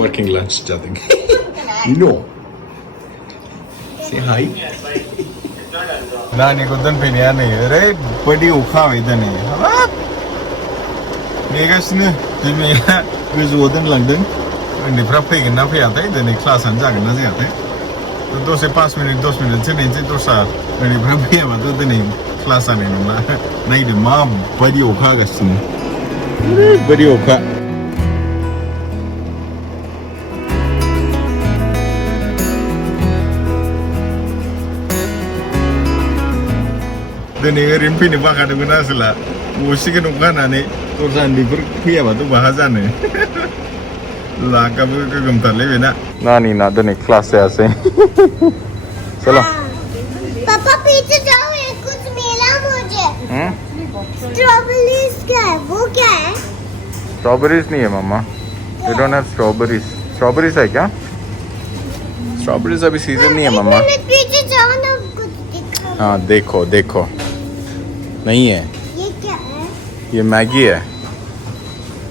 working lunch Jatin. You know. Say hi. Nani kudan pinya nahi. Re badi ukha ida nahi. Mega sne mega guzodan langdan. Ni praphe na phe aata hai dene class anja karna se aata hai. तो 2 से 5 minute 10 minute से नहीं तो सा मैंने प्रभु ये बात तो नहीं क्लास आने ना नहीं तो माँ बड़ी ओखा करती है बड़ी ओखा दिने रिम्पी ने बाहर ने बना सला वो उसी के नुकसान आने तो सांडी पर किया बात तो बाहर जाने लाका भी कोई गमता ले बिना नानी ना दिने क्लास से ऐसे चलो पापा पीछे जाओ कुछ मिला मुझे स्ट्रॉबेरीज क्या है वो क्या है स्ट्रॉबेरीज नहीं है मम्मा we don't have strawberries strawberries है क्या स्ट्रॉबेरीज अभी सीजन नहीं है मम्मा पीछे जाओ ना कुछ दिखा हाँ देखो देखो नहीं है ये क्या है ये मैगी है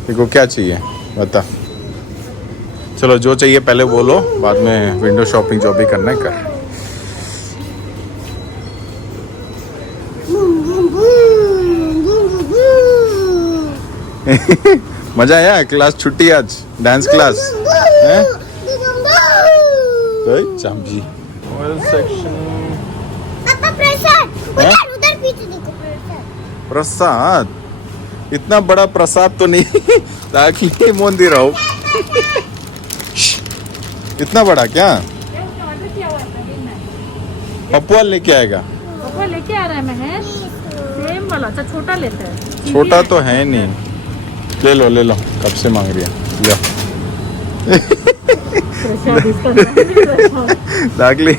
देखो क्या चाहिए बता चलो जो चाहिए पहले बोलो बाद में विंडो शॉपिंग जो भी करना है कर मजा आया क्लास छुट्टी आज डांस क्लास हैं चांबी ऑयल सेक्शन पापा प्रसाद उधर पीछे देखो प्रसाद इतना बड़ा प्रसाद तो नहीं ताकि मंदिर हो इतना बड़ा क्या पप्पू लेके आएगा पप्पू लेके आ रहा है मैं सेम वाला अच्छा छोटा लेता है छोटा तो है नहीं ले लो कब से मांग रही है लो दागली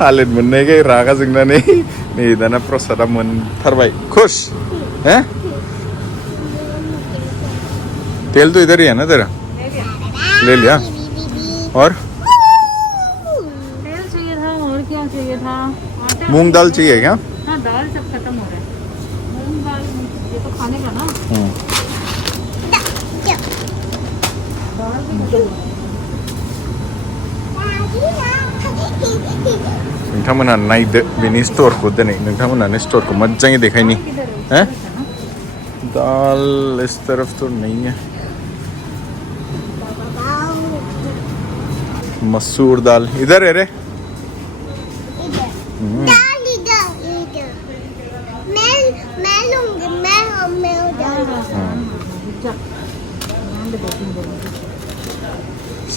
थालेट मुन्ने के रागा सिंगना नहीं दाना प्रसाद मन थर भाई खुश हैं तेल तो इधर ही है ना तेरा ले लिया और तेल चाहिए था और क्या चाहिए था मूंग दाल चाहिए क्या हाँ दाल सब खत्म हो रहा है मूंग दाल ये तो खाने का ना नोंथांमोना नायदो बेनि स्टोरखौ दिनै नोंथांमोनानो स्टोरखौ मोजाङै देखायनि हैं दाल इस तरफ तो नहीं है मसूर दाल इधर है रे दाल इधर मैं लूंगी मैं उधर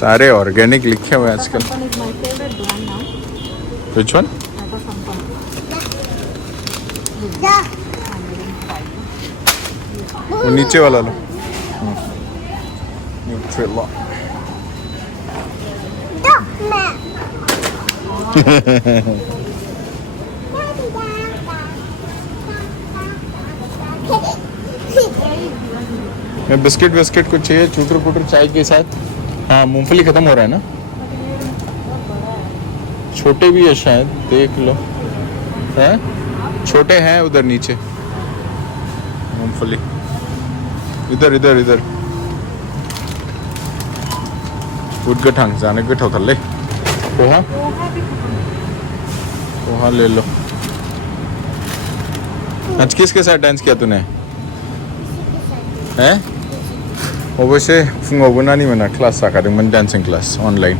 सारे ऑर्गेनिक लिखे हुए आजकल Which one? वो नीचे वाला लो न्यूट्रेला बिस्किट बिस्किट कुछ चाहिए चूटर पुटर चाय के साथ हाँ मूंगफली खत्म हो रहा है ना छोटे भी है शायद देख लो हैं छोटे हैं उधर नीचे मूंगफली इधर इधर इधर उदगठांग जाने गोथाव थारलै पोहा पोहा ले लो आज किसके साथ डांस किया तूने हैं अवश्य फुङावबो नानि मोना क्लास जाखादोंमोन डान्सिं क्लास अनलाइन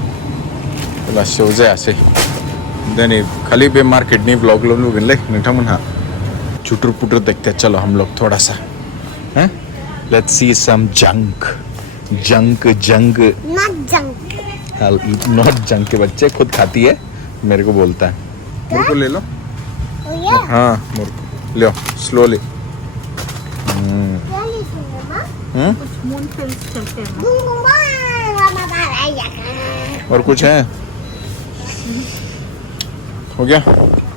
क्लासआव जायासै दिनै खाली बे मार्केटनि ब्लॉगल' नुगोनलै नोंथांमोनहा चुटर पुटर देखते चलो हम लोग थोड़ा सा हैं let's see some junk junk junk not junk के बच्चे खुद खाती है मेरे को बोलता है मेरे को ले लो हाँ मेरे को ले स्लोली और कुछ है हो गया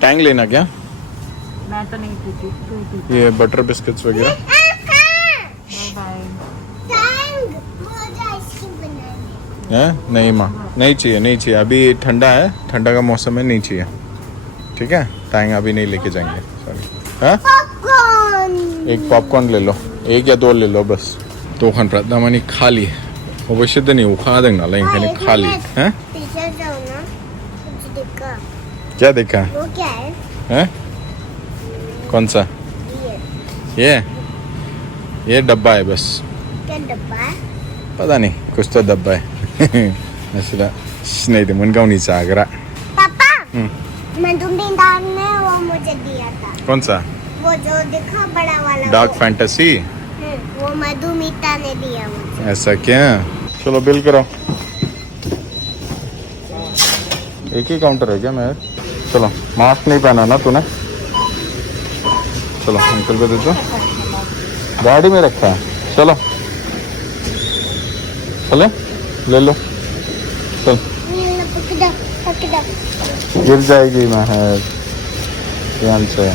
टैंग लेना क्या मैं तो नहीं पीती ये बटर बिस्किट्स वगैरह है नहीं माँ नहीं चाहिए अभी ठंडा है ठंडा का मौसम है नहीं चाहिए ठीक है टैंग अभी नहीं लेके जाएंगे सॉरी हाँ एक पॉपकॉर्न ले लो एक या दो ले लो बस 2 खन प्रार्थना मानी खा लिए अबयसे दिनै अखा हादों नालाय ओंखायनो खालि हैं पीछे जाओ ना कुछ देखा क्या देखा वो क्या है हैं कौन सा ये ये डब्बा है बस क्या डब्बा है पता नहीं कुछ तो डब्बा है नसिला सिनायदोंमोन गावनि जाग्रा पापा मधुमिता ने वो मुझे दिया था कौन सा वो जो देखा बड़ा वाला डार्क वो। फैंटेसी वो मधुमिता ने दिया मुझे ऐसा क्या चलो बिल करो एक ही काउंटर है क्या मैं चलो मास्क नहीं पहना ना तूने चलो अंकल को दे दो गाड़ी में रखा है चलो चले ले लो चल पकड़ा गिर जाएगी महर ध्यान से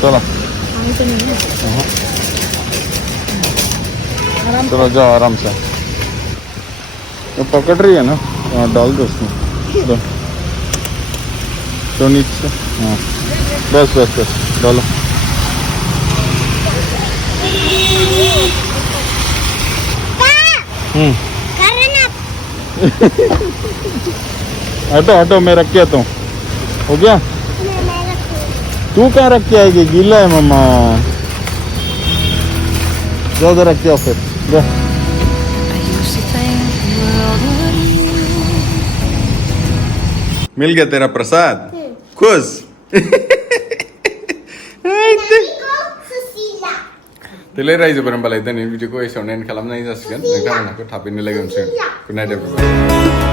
चलो चलो जाओ आराम से वो पकड़ रही है ना हाँ डाल दो उसमें दो तो नीचे हाँ बस बस बस डालो हटो हटो मैं रख के आता हूँ हो गया तू क्या रख के आएगी गीला है मम्मा जाओ उधर रख के आओ फिर जा मिल गया तेरा प्रसाद खुश Tele raise barang balai dan ini video ko esonen kalam nahi jasikan. Nengka mana ko thapin nilai gamsen. Good night everybody.